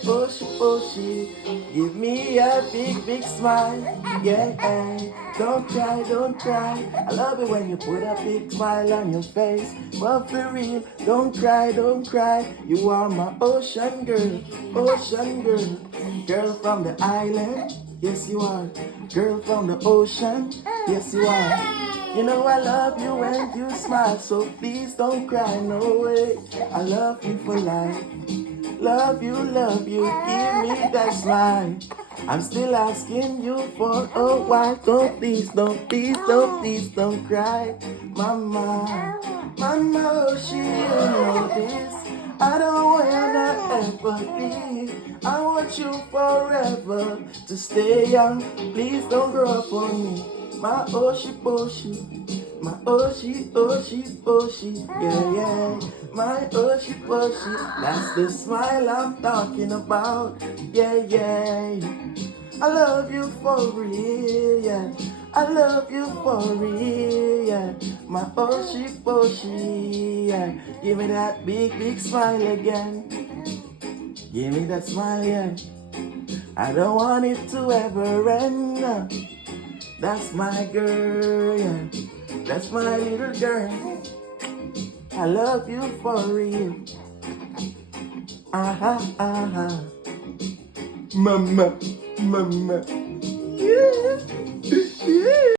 Oshi Oshi. Give me a big, big smile. Yeah, don't cry, don't cry. I love it when you put a big smile on your face. But for real, don't cry, don't cry. You are my ocean girl, ocean girl. Girl from the island, yes you are. Girl from the ocean, yes you are. You know I love you when you smile, so please don't cry, no way. I love you for life. Love you, give me that smile. I'm still asking you for a while. Don't please, don't please, don't please, don't cry. Mama, mama, oh, she don't know this. I don't wanna ever leave. I want you forever to stay young. Please don't grow up on me. My Oshi Oshi, my Oshi Oshi Oshi, yeah, yeah. My Oshi Oshi, that's the smile I'm talking about, yeah, yeah. I love you for real, yeah. I love you for real, yeah. My Oshi Oshi, yeah. Give me that big, big smile again. Give me that smile, yeah. I don't want it to ever end. That's my girl, yeah. That's my little girl. I love you for real. Mama, mama. Yeah. Yeah.